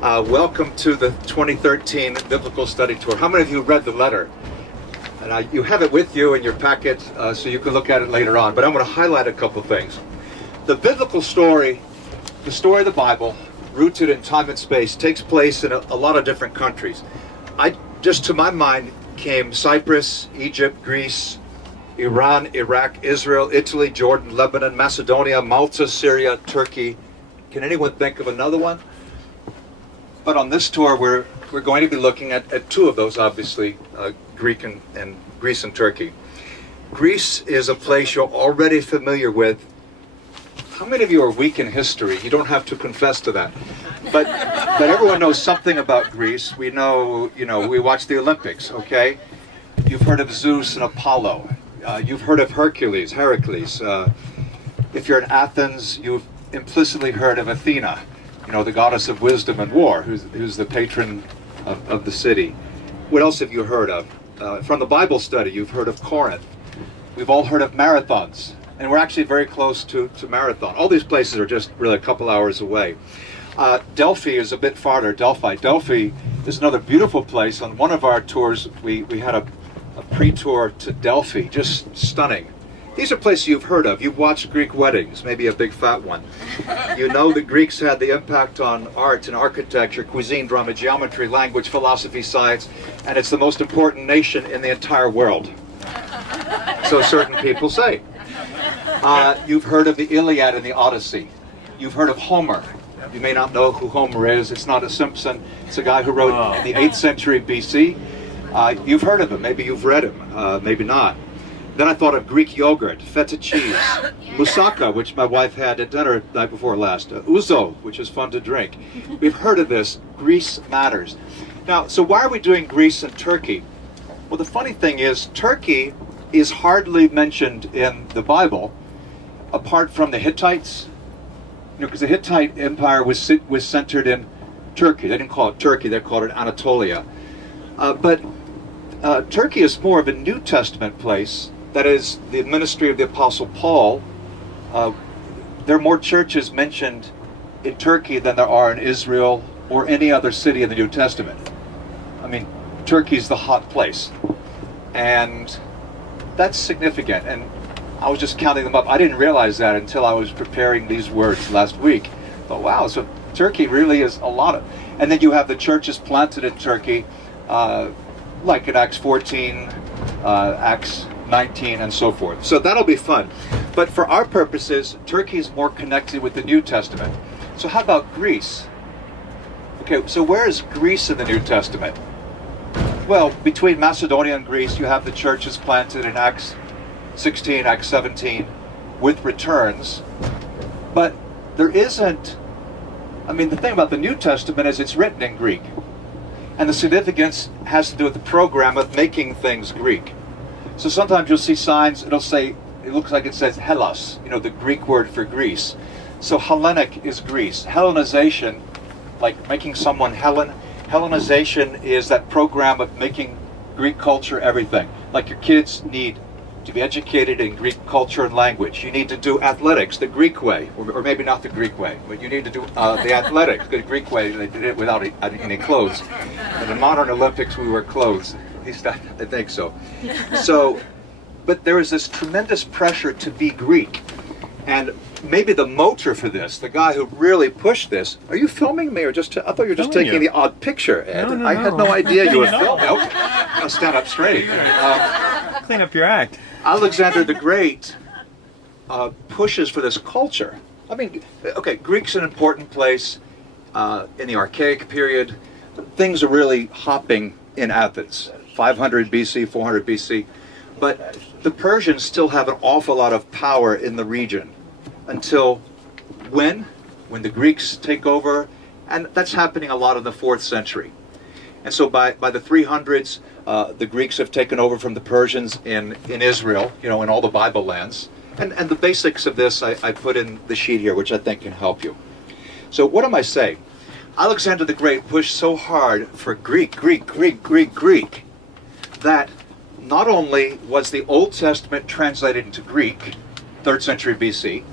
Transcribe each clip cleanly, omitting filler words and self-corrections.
Welcome to the 2013 Biblical Study Tour. How many of you read the letter? And you have it with you in your packet, so you can look at it later on. But I'm going to highlight a couple things. The biblical story, the story of the Bible, rooted in time and space, takes place in a lot of different countries. Just to my mind came Cyprus, Egypt, Greece, Iran, Iraq, Israel, Italy, Jordan, Lebanon, Macedonia, Malta, Syria, Turkey. Can anyone think of another one? But on this tour, we're going to be looking at two of those, obviously, Greece and Turkey. Greece is a place you're already familiar with. How many of you are weak in history? You don't have to confess to that. But everyone knows something about Greece. We know, we watch the Olympics, okay? You've heard of Zeus and Apollo. You've heard of Hercules. If you're in Athens, you've implicitly heard of Athena, the goddess of wisdom and war, who's the patron of the city. What else have you heard of? From the Bible study, you've heard of Corinth. We've all heard of marathons, and we're actually very close to Marathon. All these places are just really a couple hours away. Delphi is a bit farther, Delphi. Delphi is another beautiful place. On one of our tours, we had a pre-tour to Delphi, just stunning. These are places you've heard of. You've watched Greek weddings, maybe a big fat one. You know the Greeks had the impact on art and architecture, cuisine, drama, geometry, language, philosophy, science, and it's the most important nation in the entire world. So certain people say. You've heard of the Iliad and the Odyssey. You've heard of Homer. You may not know who Homer is. It's not a Simpson. It's a guy who wrote in the 8th century BC. You've heard of him. Maybe you've read him. Maybe not. Then I thought of Greek yogurt, feta cheese, moussaka, which my wife had at dinner the night before last, ouzo, which is fun to drink. We've heard of this. Greece matters. Now, so why are we doing Greece and Turkey? Well, the funny thing is, Turkey is hardly mentioned in the Bible, apart from the Hittites. Because the Hittite Empire was centered in Turkey. They didn't call it Turkey, they called it Anatolia. But Turkey is more of a New Testament place. That is the ministry of the Apostle Paul. There are more churches mentioned in Turkey than there are in Israel or any other city in the New Testament. I mean, Turkey's the hot place. And that's significant. And I was just counting them up. I didn't realize that until I was preparing these words last week. But wow, so Turkey really is a lot of... And then you have the churches planted in Turkey, like in Acts 14, Acts 19, and so forth. So that'll be fun. But for our purposes, Turkey is more connected with the New Testament. So how about Greece? Okay, so where is Greece in the New Testament? Well, between Macedonia and Greece, you have the churches planted in Acts 16, Acts 17, with returns. But there isn't... I mean, the thing about the New Testament is it's written in Greek. And the significance has to do with the program of making things Greek. So sometimes you'll see signs, it'll say, it looks like it says Hellas, the Greek word for Greece. So Hellenic is Greece. Hellenization, like making someone Hellenization is that program of making Greek culture everything. Like your kids need to be educated in Greek culture and language. You need to do athletics the Greek way, or maybe not the Greek way, but you need to do the athletics the Greek way. They did it without any clothes. In the modern Olympics, we wear clothes. At least I think so. But there is this tremendous pressure to be Greek. And maybe the motor for this, the guy who really pushed this, are you filming me or just, I thought you were just taking the odd picture, Ed. No, I had no idea you were filming. Okay, I'll stand up straight. Clean up your act. Alexander the Great pushes for this culture. I mean, okay, Greek's an important place in the Archaic period. Things are really hopping in Athens, 500 BC, 400 BC. But the Persians still have an awful lot of power in the region until when the Greeks take over, and that's happening a lot in the 4th century. And so by the 300s, the Greeks have taken over from the Persians in Israel, in all the Bible lands. And the basics of this I put in the sheet here, which I think can help you. So what am I saying? Alexander the Great pushed so hard for Greek, that not only was the Old Testament translated into Greek, 3rd century BC,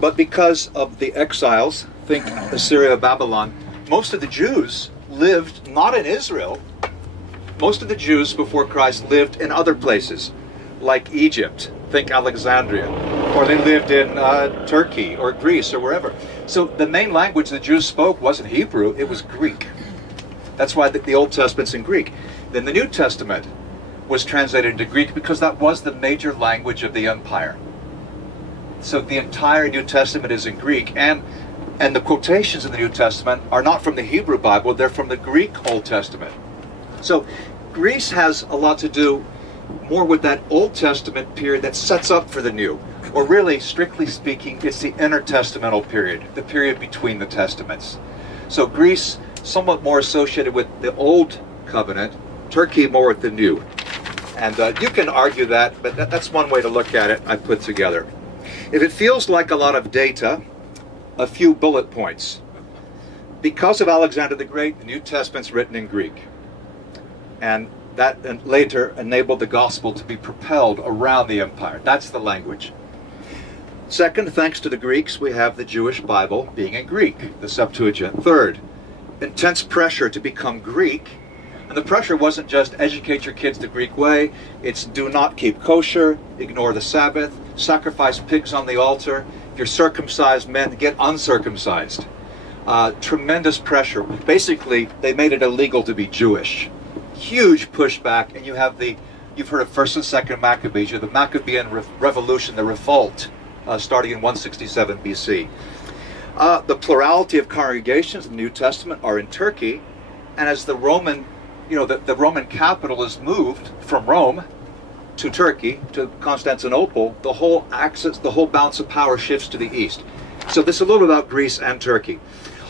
but because of the exiles, think Assyria, Babylon, most of the Jews lived not in Israel. Most of the Jews before Christ lived in other places, like Egypt, think Alexandria, or they lived in Turkey or Greece or wherever. So the main language the Jews spoke wasn't Hebrew, it was Greek. That's why the Old Testament's in Greek. Then the New Testament was translated into Greek because that was the major language of the empire. So the entire New Testament is in Greek, and the quotations in the New Testament are not from the Hebrew Bible, they're from the Greek Old Testament. So Greece has a lot to do more with that Old Testament period that sets up for the New. Or really, strictly speaking, it's the intertestamental period, the period between the Testaments. So Greece, somewhat more associated with the Old Covenant, Turkey more with the New. And you can argue that, but that's one way to look at it I put together. If it feels like a lot of data, a few bullet points. Because of Alexander the Great, the New Testament's written in Greek. And that later enabled the gospel to be propelled around the empire. That's the language. Second, thanks to the Greeks, we have the Jewish Bible being in Greek, the Septuagint. Third, intense pressure to become Greek. And the pressure wasn't just educate your kids the Greek way, it's do not keep kosher, ignore the Sabbath, sacrifice pigs on the altar. If you're circumcised men, get uncircumcised. Tremendous pressure. Basically, they made it illegal to be Jewish. Huge pushback, and you've heard of First and Second Maccabees, the Maccabean Revolution, the revolt, starting in 167 BC. The plurality of congregations in the New Testament are in Turkey, and as the Roman, the Roman capital is moved from Rome to Turkey, to Constantinople, the whole axis, the whole balance of power shifts to the east. So this is a little about Greece and Turkey.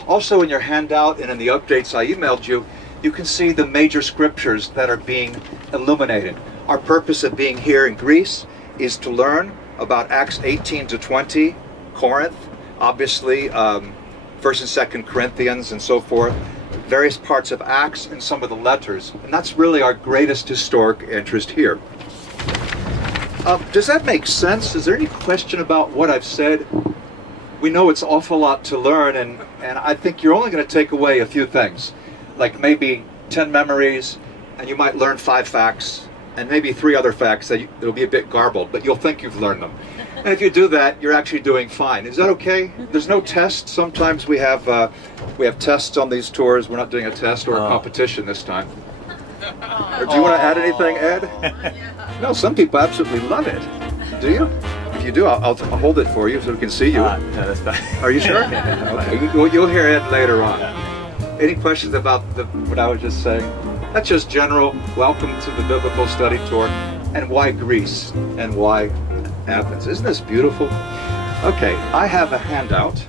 Also in your handout and in the updates I emailed you, you can see the major scriptures that are being illuminated. Our purpose of being here in Greece is to learn about Acts 18 to 20, Corinth, obviously 1st and 2nd Corinthians and so forth, various parts of Acts and some of the letters. And that's really our greatest historic interest here. Does that make sense? Is there any question about what I've said? We know it's an awful lot to learn, and I think you're only going to take away a few things, like maybe 10 memories, and you might learn 5 facts, and maybe 3 other facts that it'll be a bit garbled, but you'll think you've learned them. And if you do that, you're actually doing fine. Is that okay? There's no test. Sometimes we have tests on these tours. We're not doing a test or a competition this time. Or do you want to add anything, Ed? No, some people absolutely love it. Do you? If you do, I'll hold it for you so we can see you. No, that's fine. Are you sure? Okay, you'll hear Ed later on. Any questions about what I was just saying? That's just general. Welcome to the Biblical Study Tour. And why Greece? And why Athens? Isn't this beautiful? Okay, I have a handout.